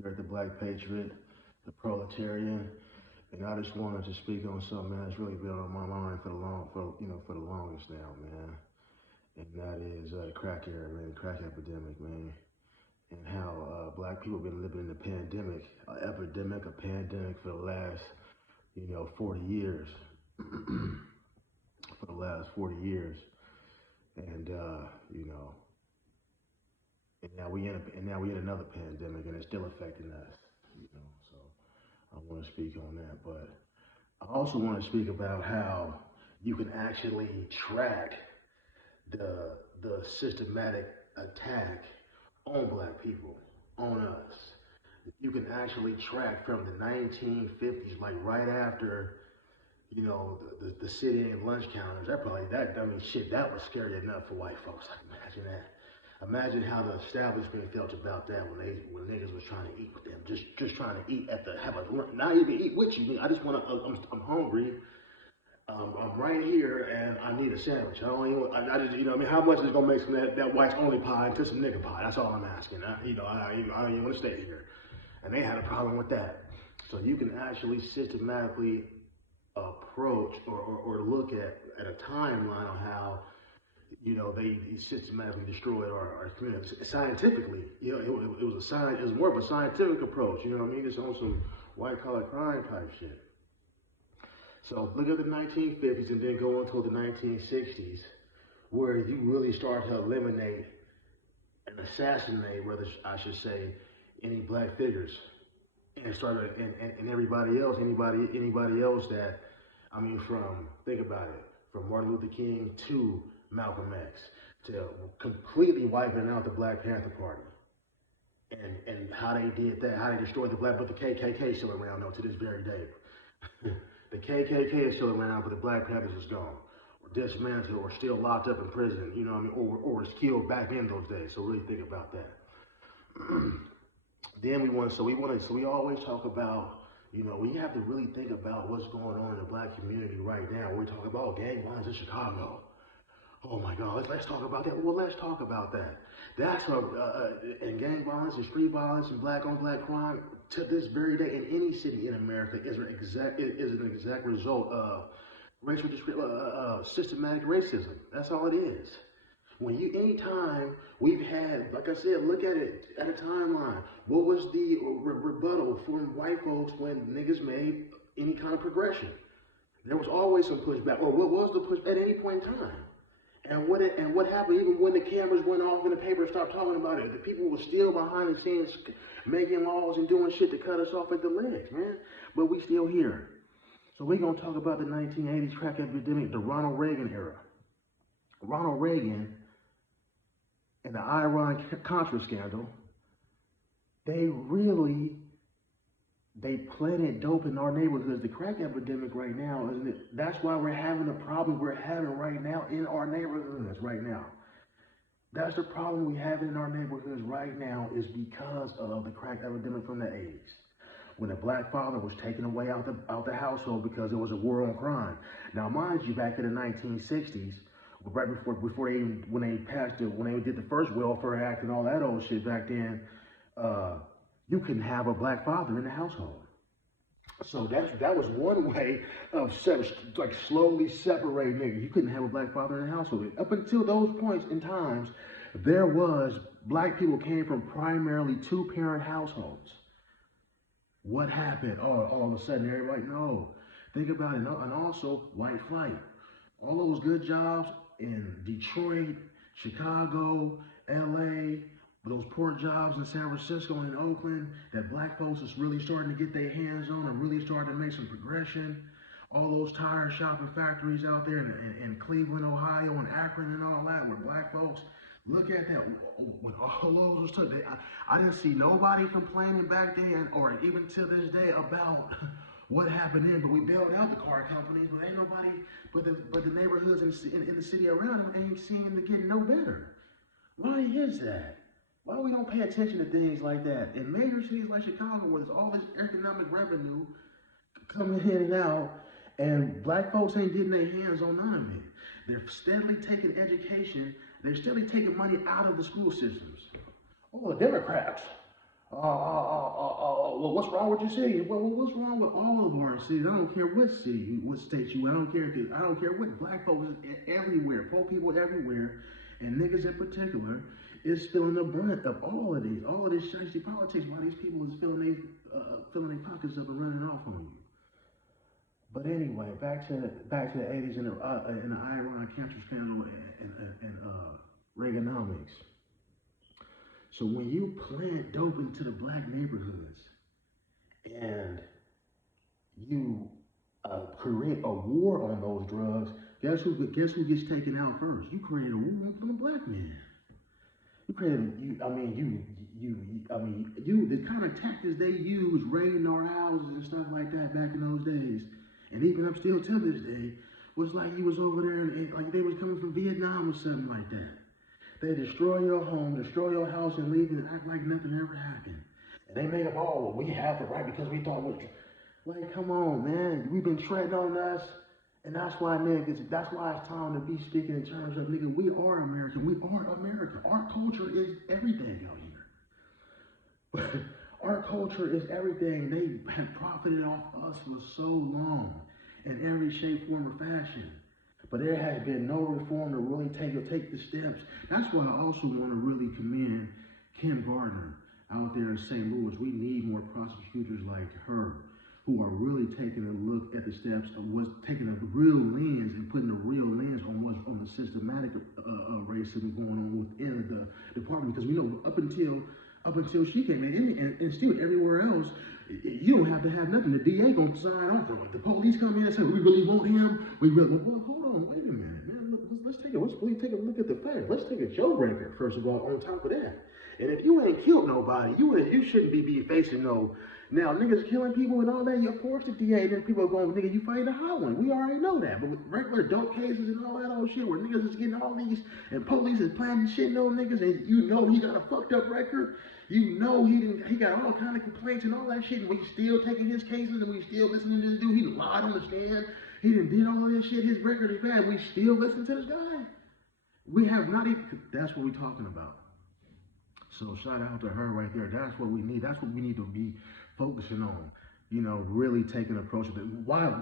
here at the Black Patriot, the Proletarian, and I just wanted to speak on something, man, that's really been on my mind for the longest now, man. And that is crack era, man, crack epidemic, man, and how black people been living in the a pandemic for the last, 40 years, for the last 40 years, and and now we in another pandemic, and it's still affecting us, So I want to speak on that, but I also want to speak about how you can actually track the systematic attack on black people, on us. You can actually track from the 1950s, like right after, the sit-in lunch counters. That was scary enough for white folks. Like, imagine that. Imagine how the establishment felt about that when niggas was trying to eat with them, just trying to eat not even eat with you. I just want to. I'm hungry. I'm right here and I need a sandwich. I just, how much is gonna make some that whites only pie into some nigga pie? That's all I'm asking. I don't even want to stay here. And they had a problem with that. So you can actually systematically approach or look at a timeline on how, they systematically destroyed our community scientifically. It was more of a scientific approach. It's on some white collar crime type shit. So look at the 1950s and then go until the 1960s, where you really start to eliminate and assassinate, I should say, any black figures, and and everybody else that, think about it, from Martin Luther King to Malcolm X, to completely wiping out the Black Panther Party, and how they did that, how they destroyed the black, but the KKK is still around though to this very day. The KKK is still around, but the Black Panthers is gone, or dismantled, or still locked up in prison, or was killed back in those days. So really think about that. Then we always talk about, we have to really think about what's going on in the black community right now. We talk about gang violence in Chicago. Oh my God, let's talk about that. Well, let's talk about that. That's and gang violence and street violence and black on black crime to this very day in any city in America is an exact result of systematic racism. That's all it is. Anytime we've had, like I said, look at it at a timeline. What was the rebuttal from white folks when niggas made any kind of progression? There was always some pushback, or what was the push at any point in time? And what happened even when the cameras went off and the paper stopped talking about it? The people were still behind the scenes making laws and doing shit to cut us off at the legs, man. But we still here. So we're gonna talk about the 1980s crack epidemic, the Ronald Reagan era. Ronald Reagan and the Iran-Contra scandal, they planted dope in our neighborhoods. The crack epidemic right now, isn't it? That's why we're having the problem we're having right now in our neighborhoods right now. That's the problem we have in our neighborhoods right now, is because of the crack epidemic from the 80s. When a black father was taken away out the household because there was a war on crime. Now, mind you, back in the 1960s, right when they did the first Welfare Act and all that old shit back then, you couldn't have a black father in the household. So that was one way of slowly separating niggas. You couldn't have a black father in the household. Up until those points in times, black people came from primarily two-parent households. What happened? All of a sudden, everybody, no. Think about it. And also, white flight. All those good jobs in Detroit, Chicago, LA, those poor jobs in San Francisco and in Oakland that black folks is really starting to get their hands on and really starting to make some progression. All those tire shopping factories out there in Cleveland, Ohio, and Akron and all that, where black folks, look at that. When all those was took, I didn't see nobody complaining back then, or even to this day, about what happened then. But we bailed out the car companies, but ain't nobody, but the neighborhoods in the city around them ain't seeing them getting no better. Why is that? Why we don't pay attention to things like that? In major cities like Chicago, where there's all this economic revenue coming in and out, and black folks ain't getting their hands on none of it. They're steadily taking education. They're steadily taking money out of the school systems. Oh, the Democrats. Well, what's wrong with your city? Well, what's wrong with all of our cities? I don't care what city, what state you. I don't care. I don't care what black folks everywhere, poor people everywhere, and niggas in particular is feeling the brunt of all of this shiesty politics. While these people is filling their pockets up and running off on you. But anyway, back to the 80s and the Iran cancer scandal and Reaganomics. So when you plant dope into the black neighborhoods and you create a war on those drugs, guess who gets taken out first? You create a war on the black man. You created the kind of tactics they used raiding our houses and stuff like that back in those days, and even up still to this day, was like you was over there and like they was coming from Vietnam or something like that. They destroy your home, destroy your house, and leave and act like nothing ever happened. And they make up, oh, well, we have the right because we thought we're like, come on, man, we've been treading on us, and that's why it's time to be speaking in terms of, nigga, we are American, we are America. Our culture is everything out here. Our culture is everything. They have profited off us for so long in every shape, form, or fashion. But there has been no reform to really take the steps. That's why I also want to really commend Kim Gardner out there in St. Louis. We need more prosecutors like her who are really taking a look at the steps of what's taking a real lens and putting a real lens on what's on the systematic racism going on within the department. Because we know up until she came in, and still everywhere else, you don't have to have nothing. The DA gonna sign off on it. The police come in and say, we really want him. Well, hold on, wait a minute, man. Let's take a look at the facts. Let's take a Joe record, first of all, on top of that. And if you ain't killed nobody, you shouldn't be facing no. Now, niggas killing people and all that, of course the DA, then people are going, nigga, you fighting a hot one. We already know that. But with regular dope cases and all that old shit where niggas is getting all these, and police is planning shit on niggas, and you know he got a fucked up record, you know he got all kind of complaints and all that shit, and we still taking his cases, and we still listening to this dude, he lied on the stand, he done did all of this shit, his record is bad, we still listen to this guy. We have not even, that's what we're talking about. So shout out to her right there. That's what we need. That's what we need to be focusing on. You know, really taking an approach of it. Why?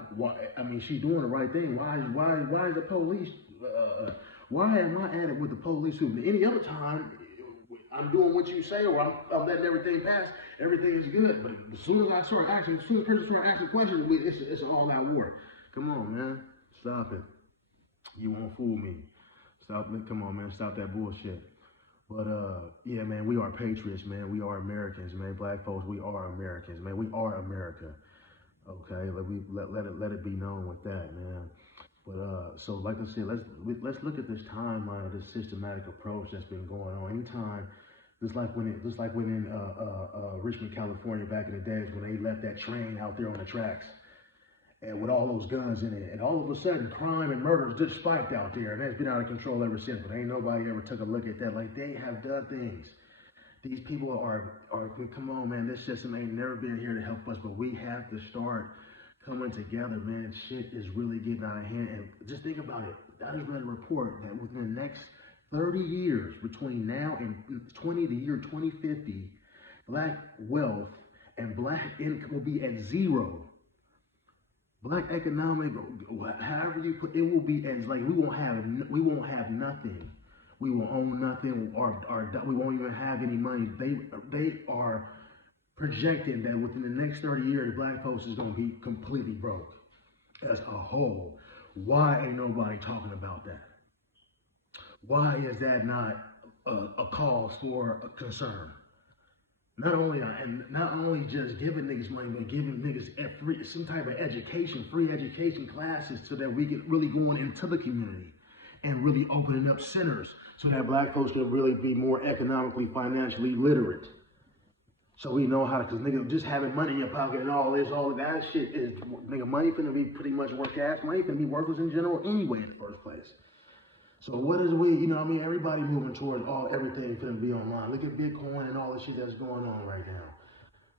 I mean, she's doing the right thing. Why is the police? Why am I at it with the police? Who any other time, I'm doing what you say, or I'm letting everything pass. Everything is good. But as soon as I start asking, as soon as person start asking questions, it's an all-out war. Come on, man, stop it. You won't fool me. Stop. Come on, man, stop that bullshit. But yeah, man, we are patriots, man. We are Americans, man. Black folks, we are Americans, man. We are America. Okay, let it be known with that, man. But so like I said, let's look at this timeline of this systematic approach that's been going on. Anytime, just like when in Richmond, California, back in the days when they left that train out there on the tracks, and with all those guns in it, and all of a sudden crime and murder just spiked out there, and that's been out of control ever since. But ain't nobody ever took a look at that. Like, they have done things. These people are come on, man, this system ain't never been here to help us, but we have to start coming together, man. Shit is really getting out of hand. And just think about it. I just read a report that within the next 30 years, between now and the year 2050, black wealth and black income will be at zero. Black economic, however you put it, will be as like we won't have nothing. We will own nothing, or we won't even have any money. They are projecting that within the next 30 years, black folks is gonna be completely broke as a whole. Why ain't nobody talking about that? Why is that not a cause for a concern? Not only just giving niggas money, but giving niggas some type of education, free education classes, so that we can really go into the community and really opening up centers so that black folks can really be more economically, financially literate. So we know how to, because nigga, just having money in your pocket and all that shit is, nigga, money finna be pretty much work ass. Money finna be worthless in general anyway in the first place. So what is we, you know what I mean? Everybody moving towards everything finna be online. Look at Bitcoin and all the shit that's going on right now.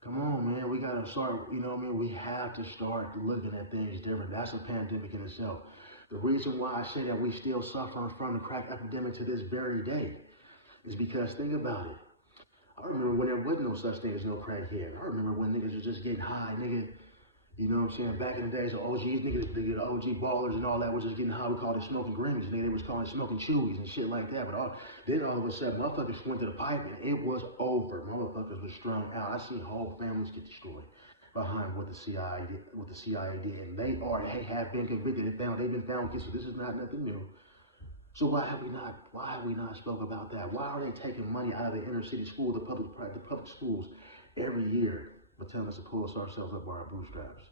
Come on, man, we gotta start, you know what I mean? We have to start looking at things different. That's a pandemic in itself. The reason why I say that we still suffering from the crack epidemic to this very day is because, think about it. I remember when there was no such thing as no crackhead. I remember when niggas was just getting high, nigga. You know what I'm saying? Back in the days, the OGs, niggas, the OG ballers and all that was just getting high. We called it smoking Grammys. Nigga, they was calling it smoking chewies and shit like that. But then all of a sudden, motherfuckers went to the pipe and it was over. Motherfuckers was strung out. I seen whole families get destroyed behind what the CIA did. And they have been convicted. They've been found guilty. So this is not nothing new. So why have we not spoke about that? Why are they taking money out of the inner city schools, the public schools every year, but telling us to pull ourselves up by our bootstraps?